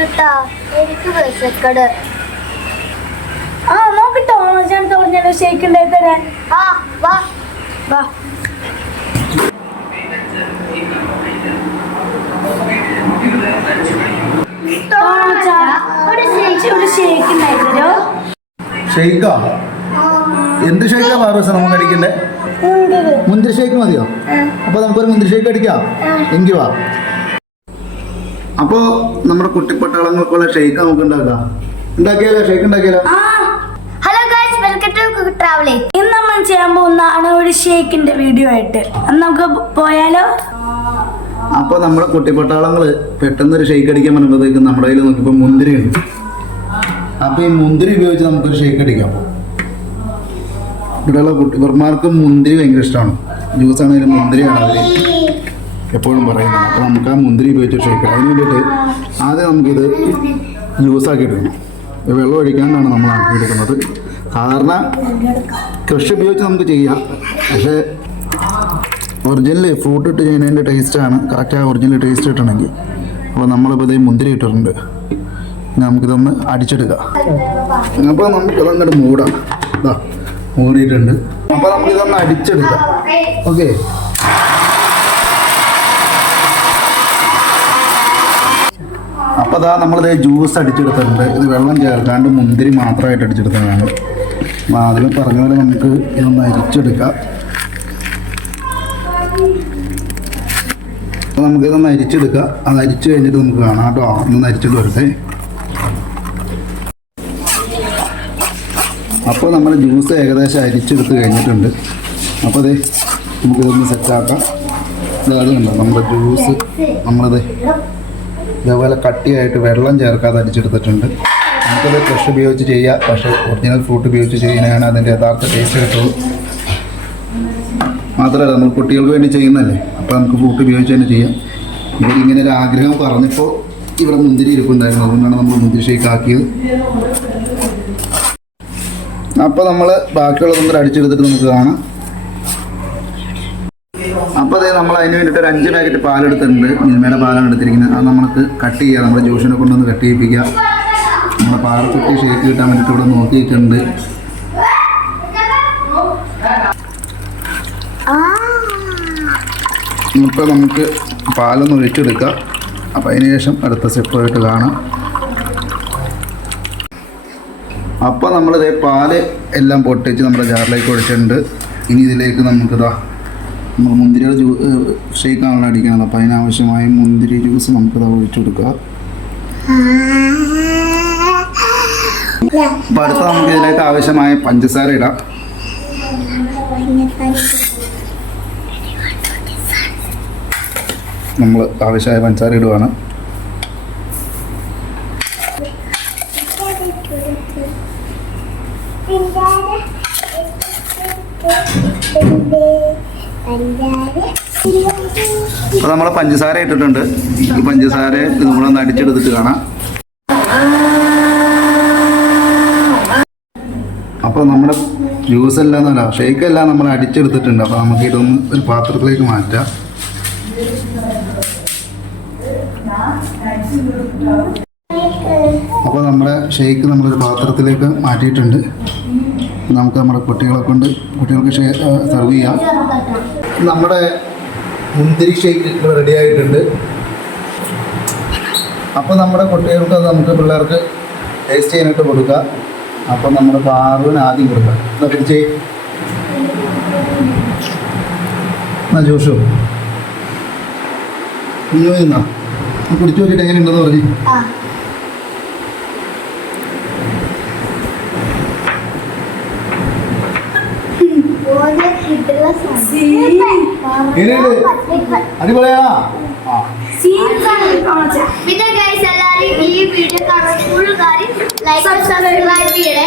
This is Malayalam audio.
പറ്റൂട്ടാ എനിക്ക് വിശക്കട് ആ നോക്കട്ടോ ഞാൻ തോന്നിയാലോ ഷേക്ക് ഉണ്ടായി തരാൻ. ആ വാ. വാ. ഷെയ്ക്കാ എന്ത് ഷെയ്ക്കാ പാറൂസ നമുക്ക് അടിക്കണ്ടേ? മുന്തിരി. മുന്തിരി ഷേക്ക് മതിയോ? അപ്പൊ നമുക്കൊരു മുന്തിരി ഷേക്ക് അടിക്കാം. എങ്കിൽ വാ. അപ്പോ നമ്മുടെ കുട്ടിപ്പട്ടാളങ്ങൾക്കുള്ള ഷേക്ക് നമുക്ക് ഉണ്ടാക്കാം ഉണ്ടാക്കിയാലോ? ഷേക്ക് ഉണ്ടാക്കിയാലോ? ഹലോ ഗൈസ് വെൽക്കം ടു ട്രാവലേ ഇന്ന് നമ്മൾ ചെയ്യാൻ പോകുന്നതാണ് ഒരു ഷേക്കിന്റെ വീഡിയോ ആയിട്ട്. അന്ന് നമുക്ക് പോയാലോ? അപ്പൊ നമ്മുടെ കുട്ടിപ്പട്ടാളങ്ങൾ പെട്ടെന്ന് ഒരു ഷേക്ക് അടിക്കാൻ പറയുമ്പോഴത്തേക്കും നമ്മുടെ കയ്യിൽ നോക്കിയപ്പോൾ മുന്തിരി ഉണ്ട്. അപ്പൊ ഈ മുന്തിരി ഉപയോഗിച്ച് നമുക്കൊരു ഷേക്ക് അടിക്കാം. ഇവിടെയുള്ള കുട്ടി ഇവർമാർക്ക് മുന്തിരി ഭയങ്കര ഇഷ്ടമാണ്. ജ്യൂസ് ആണെങ്കിലും മുന്തിരിയാണ് അവർ എപ്പോഴും പറയുന്നത് അപ്പോൾ നമുക്ക് ആ മുന്തിരി ഉപയോഗിച്ച് ഷേക്ക് അതിന് വേണ്ടിയിട്ട് ആദ്യം നമുക്കിത് ജ്യൂസാക്കി എടുക്കണം വെള്ളം ഒഴിക്കാണ്ടാണ് നമ്മൾ ആക്കി എടുക്കുന്നത് സാധാരണ കൃഷി ഉപയോഗിച്ച് നമുക്ക് ചെയ്യാം. പക്ഷേ ഒറിജിനൽ ഫ്രൂട്ട് ഇട്ട് ചെയ്യുന്നതിന്റെ ടേസ്റ്റാണ് കറക്റ്റ് ആ ഒറിജിനൽ ടേസ്റ്റ് കിട്ടണമെങ്കിൽ. അപ്പോൾ നമ്മളിപ്പോൾ ഇതേ മുന്തിരി ഇട്ടിട്ടുണ്ട്. നമുക്കിതൊന്ന് അടിച്ചെടുക്കാം. അപ്പോൾ നമുക്കിത് അങ്ങോട്ട് മൂടാം. ഇതാ മൂടിയിട്ടുണ്ട്. അപ്പോൾ നമുക്കിതൊന്ന് അടിച്ചെടുക്കാം. ഓക്കെ? അപ്പോൾ അതാ നമ്മളിത് ജ്യൂസ് അടിച്ചെടുത്തിട്ടുണ്ട്. ഇത് വെള്ളം ചേർക്കാണ്ട് മുന്തിരി മാത്രമായിട്ട് അടിച്ചെടുത്തതാണ്. അതിൽ പറഞ്ഞ പോലെ നമുക്ക് ഇതൊന്ന് അരിച്ചെടുക്കാം. അപ്പോൾ നമുക്കിതൊന്ന് അരിച്ചെടുക്കാം. അത് അരിച്ചു കഴിഞ്ഞിട്ട് നമുക്ക് കാണാം കേട്ടോ. ഒന്ന് അരിച്ചിട്ട് വരട്ടെ. അപ്പോൾ നമ്മൾ ജ്യൂസ് ഏകദേശം അരിച്ചെടുത്ത് കഴിഞ്ഞിട്ടുണ്ട്. അപ്പോൾ അതെ നമുക്കിതൊന്ന് സെറ്റാക്കാം ഇതാണ് നമ്മുടെ ജ്യൂസ് നമ്മളിത് ഇതേപോലെ കട്ടിയായിട്ട് വെള്ളം ചേർക്കാതെ അരിച്ചെടുത്തിട്ടുണ്ട് നമുക്കത് ഫ്രഷ് ഉപയോഗിച്ച് ചെയ്യാം. പക്ഷേ ഒറിജിനൽ ഫ്രൂട്ട് ഉപയോഗിച്ച് ചെയ്യുന്നതാണ് അതിന്റെ യഥാർത്ഥ ടേസ്റ്റ് കിട്ടുള്ളൂ. മാത്രമല്ല നമ്മൾ കുട്ടികൾക്ക് വേണ്ടി ചെയ്യുന്നതല്ലേ? അപ്പോൾ നമുക്ക് ഫ്രൂട്ട് ഉപയോഗിച്ച് തന്നെ ചെയ്യാം. ഇവിടെ ഇങ്ങനെ ഒരു ആഗ്രഹം പറഞ്ഞപ്പോൾ ഇവിടെ മുന്തിരി ഇരിപ്പുണ്ടായിരുന്നു. അതുകൊണ്ടാണ് നമ്മൾ മുന്തിരി ഷേക്ക് ആക്കിയത്. അപ്പോൾ നമ്മൾ ബാക്കിയുള്ളതൊന്നും അടിച്ചെടുത്തിട്ട് നമുക്ക് കാണാം. അപ്പോൾ അതേ നമ്മൾ അതിന് വേണ്ടിയിട്ട് ഒരു അഞ്ച് പാക്കറ്റ് പാലെടുത്തിട്ടുണ്ട്. മിൽമയുടെ പാലാണ് എടുത്തിരിക്കുന്നത്. അത് നമുക്ക് കട്ട് ചെയ്യുക നമ്മുടെ ജ്യൂസിനെ കൊണ്ടൊന്ന് കട്ട് ചെയ്യിപ്പിക്കുക നമ്മുടെ പാറത്തൊട്ടി ഷേക്ക് കിട്ടാൻ വേണ്ടിയിട്ട് ഇവിടെ നോക്കിയിട്ടുണ്ട്. ഇപ്പോൾ നമുക്ക് പാലൊന്ന് ഒഴിച്ചെടുക്കാം. അപ്പോൾ അതിന് ശേഷം അടുത്ത സ്റ്റെപ്പായിട്ട് കാണാം. അപ്പോൾ നമ്മളിതേ പാൽ എല്ലാം പൊട്ടിച്ച് നമ്മുടെ ജാറിലേക്ക് ഒഴിച്ചിട്ടുണ്ട്. ഇനി ഇതിലേക്ക് നമുക്കിതാ നമ്മൾ മുന്തിരിയുടെ ജ്യൂ ഷേക്കാണല്ലോ അടിക്കണത്. അപ്പോൾ അതിനാവശ്യമായ മുന്തിരി ജ്യൂസ് നമുക്കത് ഒഴിച്ചു കൊടുക്കുക. അപ്പോൾ അടുത്ത നമുക്ക് ഇതിലേക്ക് ആവശ്യമായ പഞ്ചസാര ഇടാം. നമ്മൾ ആവശ്യമായ പഞ്ചസാര ഇടുവാണ്. അപ്പോൾ നമ്മൾ പഞ്ചസാര ഇട്ടിട്ടുണ്ട്. ഈ പഞ്ചസാര നമ്മളൊന്ന് അടിച്ചെടുത്തിട്ട് കാണാം. അപ്പോൾ നമ്മുടെ ജ്യൂസ് എല്ലാം എന്നല്ല ഷേക്ക് എല്ലാം നമ്മൾ അടിച്ചെടുത്തിട്ടുണ്ട്. അപ്പോൾ നമുക്ക് ഇതൊന്ന് ഒരു പാത്രത്തിലേക്ക് മാറ്റാം. അപ്പോൾ നമ്മുടെ ഷേക്ക് നമ്മളൊരു പാത്രത്തിലേക്ക് മാറ്റിയിട്ടുണ്ട്. നമുക്ക് നമ്മുടെ കുട്ടികളെ കൊണ്ട് കുട്ടികൾക്ക് സെർവ് ചെയ്യാം. നമ്മുടെ മുന്തിരി ഷേക്ക് റെഡി ആയിട്ടുണ്ട്. അപ്പോൾ നമ്മുടെ കുട്ടികൾക്ക് അത് നമുക്ക് പിള്ളേർക്ക് ടേസ്റ്റ് ചെയ്യാനായിട്ട് കൊടുക്കാം. അപ്പം നമ്മുടെ പാറുവിന് ആദ്യം കൊടുക്കുക എന്നാ പിടിച്ചേ? എന്നാ ജോഷു? കുഞ്ഞു എന്നാ കുടിച്ചു നോക്കിയിട്ട് എങ്ങനെയുണ്ടെന്ന് പറഞ്ഞു. എങ്ങനെയുണ്ട് അടിപൊളിയാ ആ. പിന്നെ ഗൈസ് എല്ലാവരും ഈ വീഡിയോ കാണുന്ന ഫുൾ കാര്യം ലൈക്ക് സബ്സ്ക്രൈബ് ചെയ്യണേ.